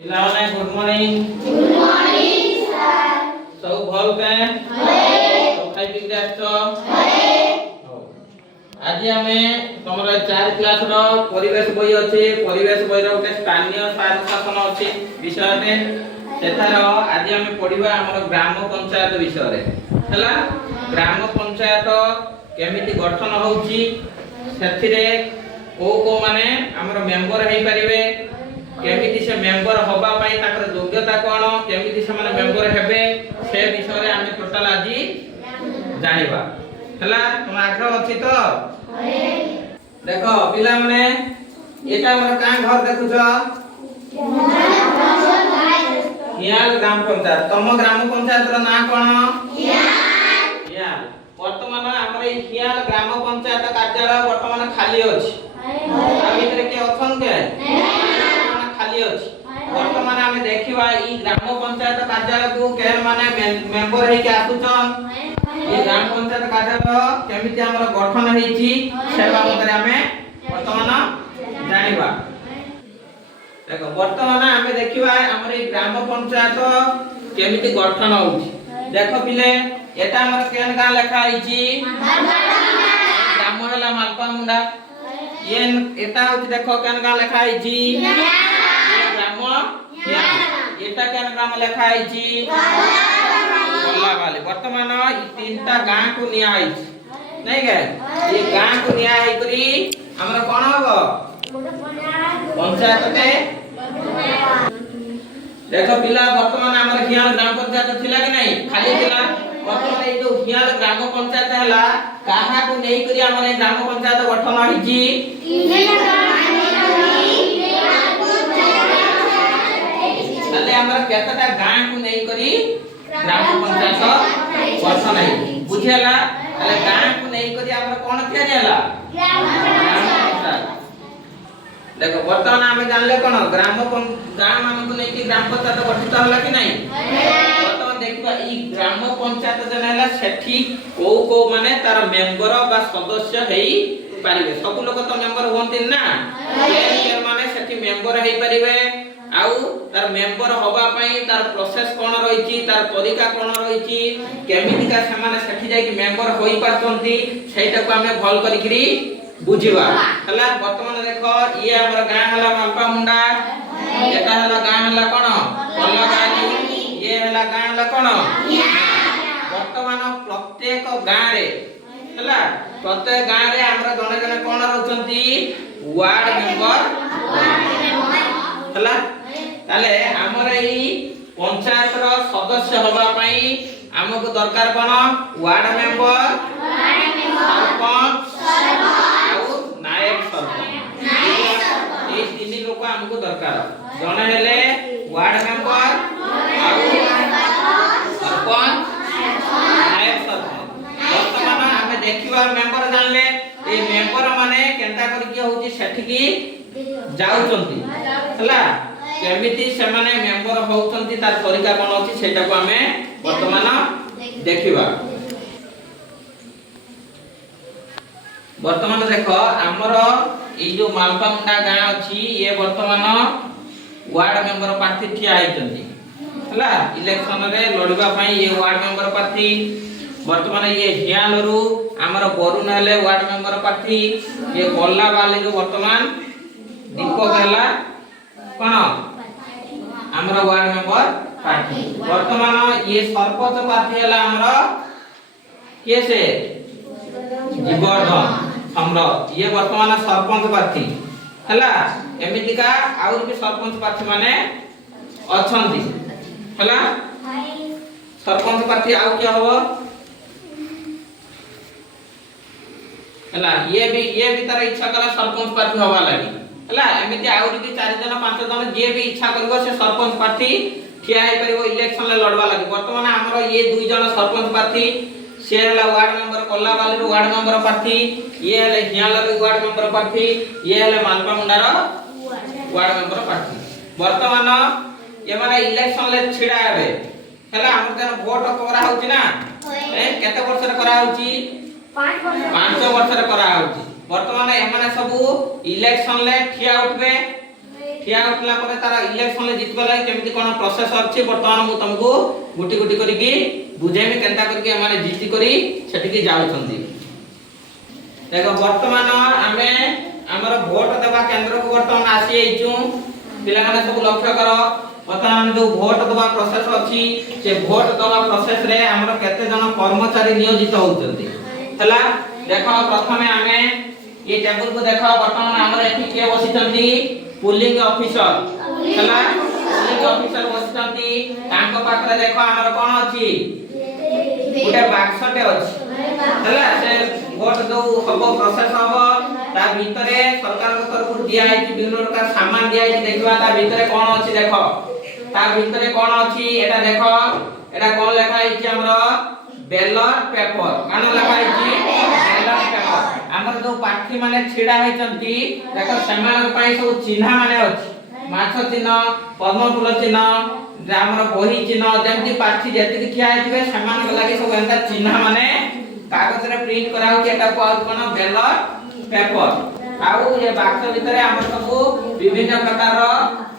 पिलाने good morning sir सब भल के सब खाई पी के आछो आज हमें तमरा 4 क्लास रो परिवेश बही अछि परिवेश बही रो के स्थानीय स्वायत्त शासन अछि विषय रे सेथारो आज हमें पढिबा हमर ग्राम पंचायत विषय रे हला ग्राम पंचायत केमिति गठन होउची सेथिरे को माने हमर मेंबर हेई परिबे केमिति से मेंबर होबा पई ताकर योग्यता कोन केमिति से माने मेंबर हेबे से विषय रे हमें टोटल आज जानिबा हला तुम आग्रह अछि तो देखो पिला माने एटा हमर का घर देखुछ हियाल ग्राम पंचायत तम ग्राम पंचायत रो ना कोन हियाल वर्तमान हमर ए हियाल ग्राम पंचायत कार्यालय वर्तमान खाली अछि आ भीतर के अछन के खाली अछि वर्तमान हमें देखिबा ई ग्राम पंचायत कार्यालय को केन माने मेंबर हे के आसुचन ये ग्राम पंचायत कार्यालय केमिति हमर गठन हेची से बाबत हमें वर्तमान जानिबा देखो वर्तमान हमें देखिबा हमर ई ग्राम पंचायत केमिति गठन होउची देखो पिले एटा हमर केन का लेखा हेची ग्राम हला मालपा मुंडा ये एटा होची देखो केन का लेखा हेची ग्राम एटा केन ग्राम लेखा हेची कोल्ला वाले वर्तमान ई तीनटा गां को निया हेची नहीं के ये गां को निया हे करी हमरा कोन होबो पंचायत के देखो पिला वर्तमान हमर हियाल ग्राम पंचायत थिला कि नहीं खाली थिला वर्तमान ए जो हियाल ग्राम पंचायत हला काहा को नै करी हमर ग्राम पंचायत गठन हेची ताले हमर केतटा गां को नै करी ग्राम पंचायत गठन है बुझेला ताले गां को नै करी हमर कोन थिया जाला ग्राम पंचायत देखो वर्तमान हमें जानले कोन ग्राम गां मान को नै कि ग्राम पंचायत गठित होला कि नहीं वर्तमान देखबा ई ग्राम पंचायत जनेला सेठी को माने तार मेंबर बा सदस्य हेई पारिबे सब लोग तो मेंबर होंती ना के माने सेठी मेंबर हेई पारिबे आउ तार मेंबर होबा पई तार प्रोसेस कोन रहिची तार तरीका कोन रहिची केमितिका समान सेठी जाई कि मेंबर होई पारछंती सेटा को हमें भल करिकरी बुझिबा हला वर्तमान देखो ये हमर गां हला मालपा मुंडा एटा हला गां हला कोन कोल्ला गाली ये हला गां हला कोन वर्तमान प्रत्येक गां रे हला प्रत्येक गां रे हमरा जने जने कोन रहउचंती वार्ड मेंबर हला ताले हमर ई पंचायत रो सदस्य होबा पई हमको दरकार कोन वार्ड मेंबर सरपंच और नायक सरपंच ए तीन लोग हमको दरकार जने हेले वार्ड मेंबर और सरपंच नायक सरपंच वर्तमान हमें देखिबा मेंबर जानले ए मेंबर माने केनता करी के होची सेठी की जाउचंती हला केमिति से माने मेंबर होउचंती तार तरीका कोन अछि सेटा को हमें वर्तमान देखिबा वर्तमान देखो हमर ई जो मालपा मुंडा गां अछि ये वर्तमान वार्ड मेंबर प्रार्थी ठिया आइचंती हला इलेक्शन रे लड़िबा पई ये वार्ड मेंबर प्रार्थी वर्तमान ये हियालरू हमर बरुण हले वार्ड मेंबर प्रार्थी ये कोल्ला वाली जो वर्तमान दीपक हला कोन हमर वार्ड मेंबर प्रार्थी वर्तमान ये सरपंच प्रार्थी हला हमर के से जीवर्धन हमरो ये वर्तमान सरपंच प्रार्थी हला एमितिका और भी सरपंच प्रार्थी माने अछंती हला सरपंच प्रार्थी आउ क्या होबो हला ये भी तार इच्छा कला सरपंच प्रार्थी होबा लागि हला एमिति आउर भी 4 जन 5 जन जे भी इच्छा करबो से सरपंच प्रार्थी ठिया हे परिबो इलेक्शन ले लड़वा लागि वर्तमान हमरो ये 2 जन सरपंच प्रार्थी से हला वार्ड मेंबर कोल्ला वाली रो वार्ड मेंबर प्रार्थी ये हले हियाला रो वार्ड मेंबर प्रार्थी ये हले मालपा मुंडा रो वार्ड मेंबर प्रार्थी वर्तमान ये माने इलेक्शन ले छिडा हेबे हला हमर जन वोट करा होची ना ए केते वर्ष रे करा होची 5 वर्ष रे करा होची वर्तमान ए माने सब इलेक्शन ले ठिया उठबे ठिया उठला परे तार इलेक्शन ले जितबा लागि केमति कोन प्रोसेस अछि वर्तमान मु तुमको गुटी गुटी करिकि बुझेबे केनता करके माने जीती करी सेठी की जाउछंती। देखो वर्तमान आमे हमर वोट देबा केंद्र को वर्तमान आसी आइचू पिला माने सब लक्ष्य करो वर्तमान जो वोट देबा प्रोसेस अछि से वोट देबा प्रोसेस रे हमर केते जन कर्मचारी नियोजित होउछंती हला। देखो प्रथमे आमे ये टेबल को देखो वर्तमान हमर एठी के बसिचंती पुलिंग ऑफिसर हला। पुलिंग ऑफिसर बसिचंती तांको पाखरे देखो हमर कोन अछि गोटे बाक्सटे अछि हला। से वोट जो हबो प्रोसेस हबो ता भीतरे सरकार के तरफ दिया है कि विभिन्न प्रकार सामान दिया है देखबा ता भीतरे कोन अछि देखो ता भीतरे कोन अछि एटा देखो एटा कोन लेखा है कि हमर बैलेट पेपर कानो लेखा है कि बैलेट पेपर हमर जो पाठी माने छिडा है चंती देखो समान पई सब चिन्ह माने अछि माछ चिन्ह पद्म फूल चिन्ह हमर बही चिन्ह जेंति पाठी जेति ठिया हेतिबे समान लागि सब एंता चिन्ह माने कागज रे प्रिंट करा हो कि एटा को कोन बैलेट पेपर आउ ये बाक्स भीतर हमर सब विभिन्न प्रकार रो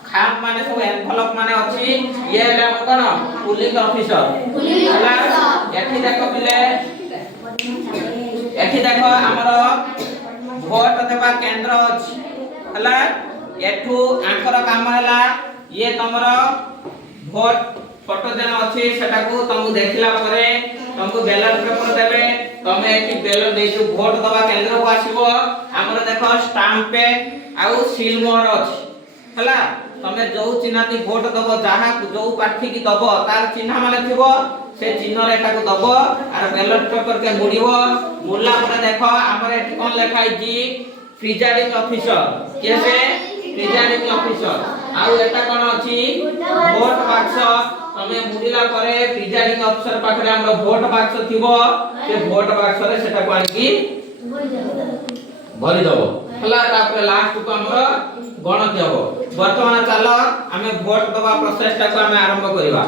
खाम माने सब एनवेलप माने अछि ये ले कोन पुलिंग ऑफिसर हला। एठी देखो पिले एठी देखो हमर वोट देबा केंद्र अछि हला। एठू आंकर काम हला ये तमर वोट फोटो जन अछि सेटा को तुम देखिला परे तुमको बैलेट पेपर देबे तमे एठी बैलेट दे जो वोट दबा केंद्र को आसीबो हमर देखो स्टाम्प पे आउ सील मोहर अछि हला। तमे जो चिन्हती वोट दबो जहा जो प्रार्थी की दबो तार चिन्ह माने थिबो से चिन्ह रे एटा को दबो आर बैलेट पेपर के मुड़िबो मुड़ला परे देखो हमर एठी कोन लेखा है जी प्रिजाइडिंग ऑफिसर केसे प्रिजाइडिंग ऑफिसर आउ एटा कोन अछि वोट बाक्स तमे मुड़िला परे प्रिजाइडिंग ऑफिसर पाखरे हमर वोट बाक्स थिबो से वोट बाक्स रे सेटा को आनकी भरि दबो हला। तापर लास्ट को हमर गणति हबो वर्तमान चलो हमें वोट दबा प्रोसेस टा को हमें आरंभ करिवा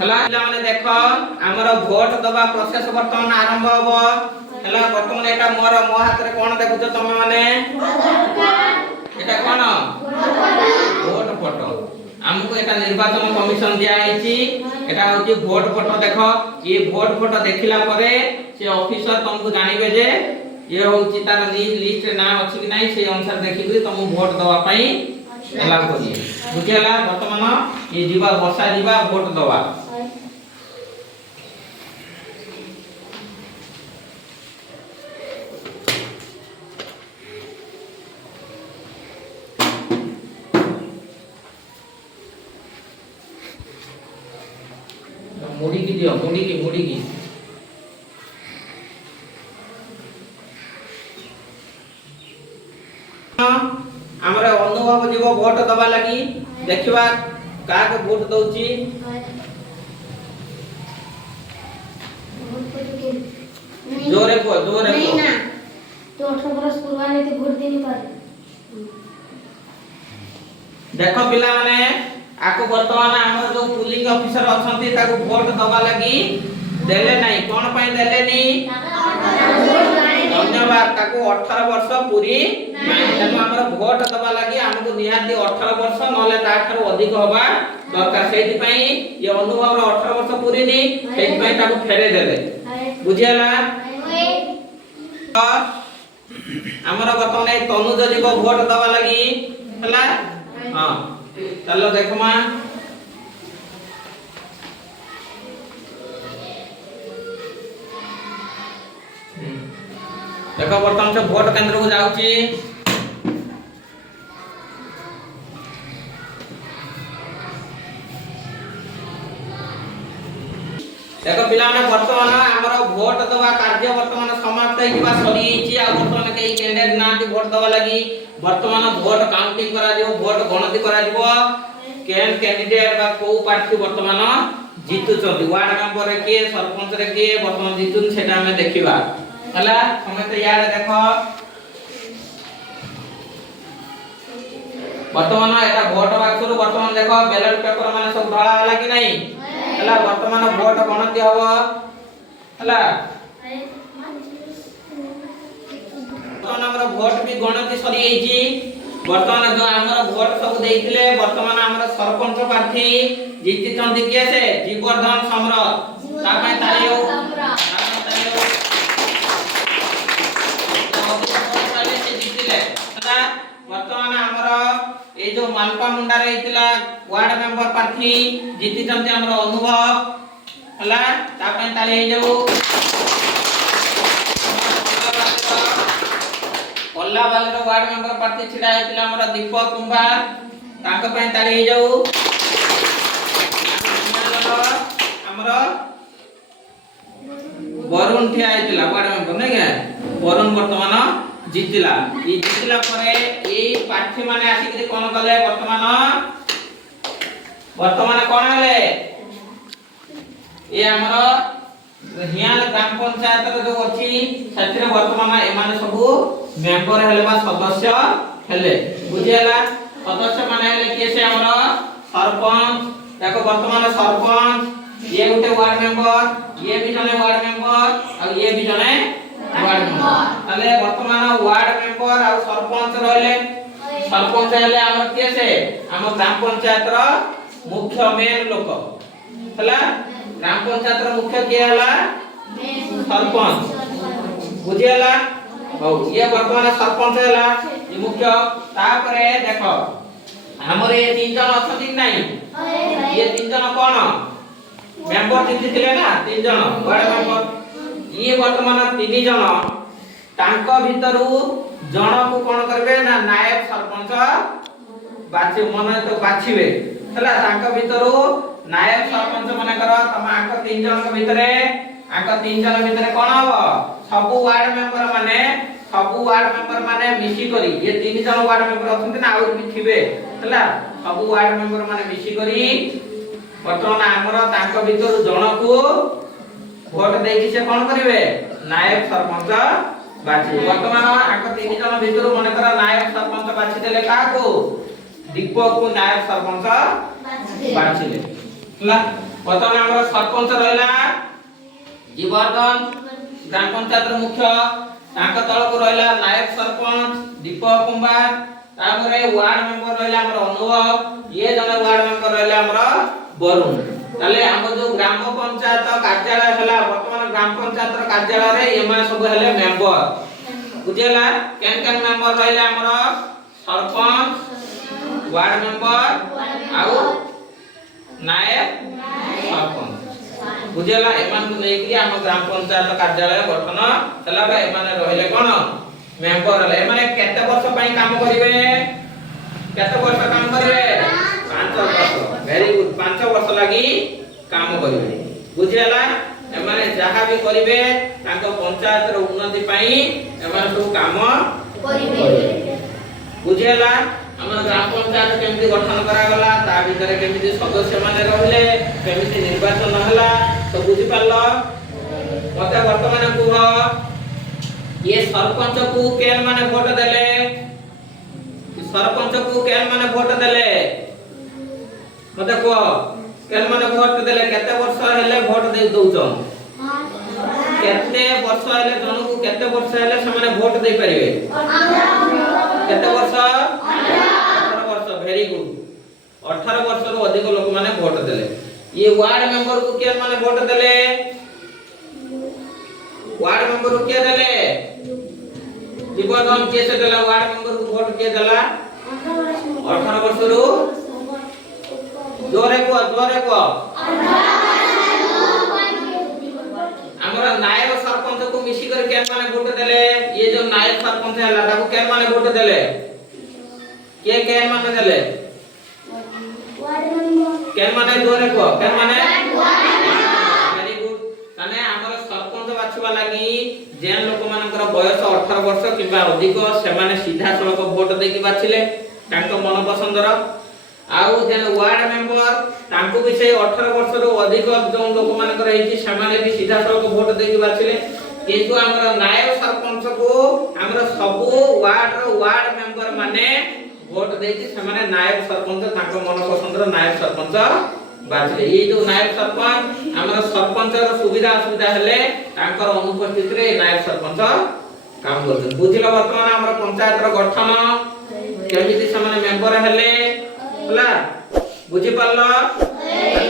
हला। पिला माने देखो हमर वोट दबा प्रोसेस वर्तमान आरंभ हबो हला। वर्तमान एटा मो हाथ रे कोन देखुछ तमे माने एटा कोन वोट फोटो हमको एटा निर्वाचन कमिशन दिया आइची एटा होची वोट फोटो देखो ये वोट फोटो देखिला परे से ऑफिसर तुमको जानिबे जे ये होची तार लिस्ट रे नाम अछि कि नाही से अनुसार देखि तुम वोट दवा पई अलाउ करिए बुझियला। वर्तमान ये जीवा वर्षा जीवा वोट दवा मुड़ी की दियो मुड़ी की हमर अनुभव जीव वोट दबा लगी देखिबा का के वोट दउची जोरे को नहीं ना तो 18 वर्ष पुरवाने ते वोट देनी पारे। देखो पिला माने आको वर्तमान हमर जो पुलिंग ऑफिसर अछंती ताको वोट दबा लगी देले नाही कोन पई देले नी धन्यवाद ताको 18 वर्ष पूरी तनो हमर वोट दबा लगी हमको निहाती 18 वर्ष नले ताठार अधिक होबा दरकार सेति पई ये अनुभव रो 18 वर्ष पूरी नी सेति पई ताको फेरे देले बुझियला। हमर वर्तमान ए तनुज जी को वोट दबा लगी हला। हां चलो देखमा देखो वर्तमान से वोट केंद्र को जाउची देखो पिला ने वर्तमान हमर वोट दबा कार्य वर्तमान समाप्त हिबा सरी छि आ वर्तमान के कैंडिडेट नांती वोट दबा लगी वर्तमान वोट काउंटिंग करा दियो वोट गणति करा दियो केन कैंडिडेट बा को प्रार्थी वर्तमान जीतु चली वार्ड मेंबर के सरपंच रे के वर्तमान जीतुन सेटा हमें देखिबा हला। समस्त यार देखो वर्तमान एटा वोट बाक्स वर्तमान देखो बैलेट पेपर माने सब ढळा हला कि नहीं हला। वर्तमान वोट गणति हबो हला। वर्तमान हमर वोट भी गणति सरी आइची वर्तमान जो हमर वोट सब देइथिले वर्तमान हमर सरपंच प्रार्थी जीति चंदी के से जीवर्धन सम्राट तापय तालियो वर्तमान हमर ए जो मालपा मुंडा रहितला वार्ड मेंबर प्रार्थी जीति चंदी हमर अनुभव हला तापय ताली हे जाऊ कोल्लाबालर वार्ड मेंबर प्रार्थी छिडा हेतिला हमर दीपक कुंभार ताको पय ताली हे जाऊ हमर वरुण ठिया हेतिला वार्ड मेंबर नै के वरुण वर्तमान जीतिला ई जीतिला परे ए प्रार्थी माने आसी कि कोन कले वर्तमान कोन हले ए हमर हियाल ग्राम पंचायत रो जो अछि सतिर वर्तमान ए माने सब मेंबर हेले बा सदस्य हेले बुझियाला सदस्य माने हेले के से हमर सरपंच देखो वर्तमान सरपंच ये गुटे वार्ड मेंबर ये भी जने वार्ड मेंबर और ये भी जने वार्ड मेंबर तले वर्तमान वार्ड मेंबर और सरपंच रहले सरपंच हेले हमर के से हम ग्राम पंचायत रो मुख्य मेन लोक हला ग्राम पंचायत रो मुख्य के हला सरपंच बुझियाला औ ये वर्तमान सरपंच हला ये मुख्य तापरे देखो हमर ये तीन जन अछथि नाही ये तीन जन कोन मेंबर जीति थिले ना तीन जन वार्ड मेंबर ये वर्तमान तीन जन तांको भितरु जन को कोन करबे ना नायक सरपंच बाछि मन तो बाछिबे हला तांको भितरु नायक सरपंच माने कर तम आक तीन जन के भितरे आक तीन जन भितरे कोन हबो सब वार्ड मेंबर माने मिसी करी ये तीन जन वार्ड मेंबर अछंती ना और भी थिबे हला सब वार्ड मेंबर माने मिसी करी वर्तमान हमर तांको भितरु जन को वोट देकी से कोन करिवे नायक सरपंच बाछि वर्तमान आक तीन जन भितरु माने कर नायक सरपंच बाछि देले का को दीपक को नायक सरपंच बाछिले हला वर्तमान हमर सरपंच रहला जीवर्धन ग्राम पंचायत मुख्य तांका तळ को रहला नायक सरपंच दीपक कुमार तापरे वार्ड मेंबर रहला हमर अनुभव ये जने वार्ड मेंबर रहला हमर वरुण ताले हम जो ग्राम पंचायत कार्यालय हला वर्तमान ग्राम पंचायत कार्यालय रे एमा सब हेले मेंबर बुझेला केन केन मेंबर रहले हमर सरपंच वार्ड मेंबर आउ नायक सरपंच बुझेला एमान को नै कि हम ग्राम पंचायत कार्यालय गठन हला बा एमाने रहले कोन मेंबर हले एमाने केते वर्ष पई काम करिवे केते वर्ष काम करिवे 5 वर्ष वेरी गुड 5 वर्ष लागि काम करिवे बुझेला एमाने जहा भी करिवे तांको पंचायत रो उन्नति पई एमाने सब काम करिवे बुझेला हम ग्राम पंचायत केमिति गठन करा गला ता भीतर केमिति सदस्य माने रहले केमिति निर्वाचन हला तो बुझि पालो मते वर्तमान कुह ये सरपंच को केन माने वोट देले सरपंच को केन माने वोट देले मते को केन माने वोट देले केते वर्ष हेले वोट दे दउचो केते वर्ष हेले जन को केते वर्ष हेले से माने वोट दे परिवे केते वर्ष 18 वर्ष वेरी गुड 18 वर्ष रो अधिक लोक माने वोट देले ये वार्ड मेंबर को के माने वोट देले वार्ड मेंबर को के देले जीवर्धन के से देला वार्ड मेंबर को वोट के देला 18 वर्ष रो जोरे को हमरा नायक सरपंच को मिसी कर के माने वोट देले ये जो नायक सरपंच हला ताको के माने वोट देले के माने देले केन माने जोरे को केन माने वेरी गुड तने हमर सरपंच बाछवा लागि जेन लोक मानकर बयस 18 वर्ष किबा अधिक से माने सीधा सड़क वोट देकी बाछिले तांको मन पसंदर आउ जेन वार्ड मेंबर तांको भी से 18 वर्ष रो अधिक जो लोक मानकर हेची से माने भी सीधा सड़क वोट देकी बाछिले किंतु हमर नायक सरपंच को हमर सब वार्ड मेंबर माने वोट देती से माने नायक सरपंच ताको मन पसंदर नायक सरपंच बाछले ये जो नायक सरपंच हमर सरपंच रो सुविधा असुविधा हेले तांकर अनुपस्थित रे नायक सरपंच काम करते बुझिला वर्तमान हमर पंचायत रो गठन केमिति समान मेंबर हेले होला बुझी पारलो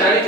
ताली